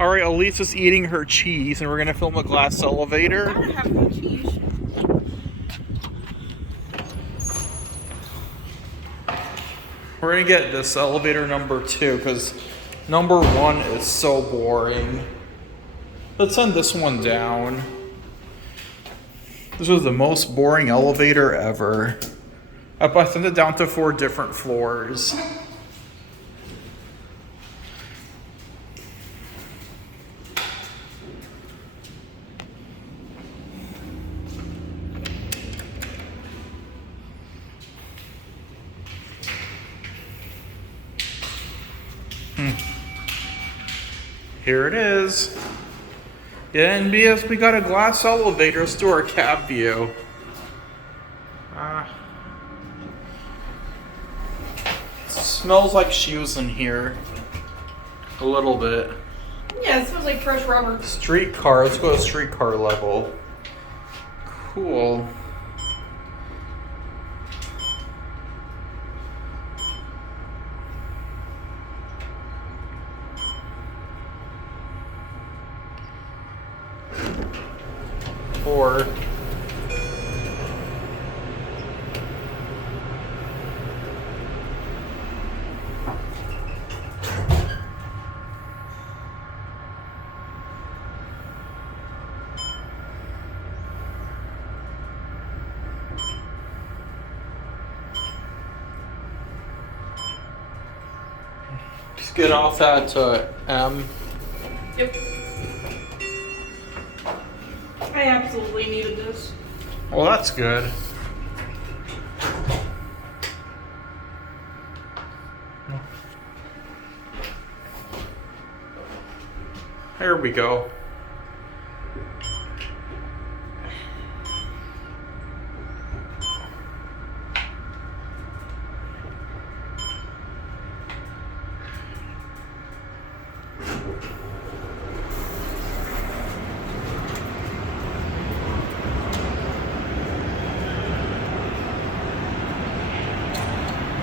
Alright, Elyse is eating her cheese, and we're gonna film a glass elevator. I don't have no cheese. We're gonna get this elevator number 2, because number 1 is so boring. Let's send this one down. This was the most boring elevator ever. I sent it down to 4 different floors. Here it is. Yeah, and BS, we got a glass elevator. Let's do our cab view. Smells like shoes in here. A little bit. Yeah, it smells like fresh rubber. Streetcar. Let's go to streetcar level. Cool. Or just get off at M. Yep. I absolutely needed this. Well, that's good. There we go.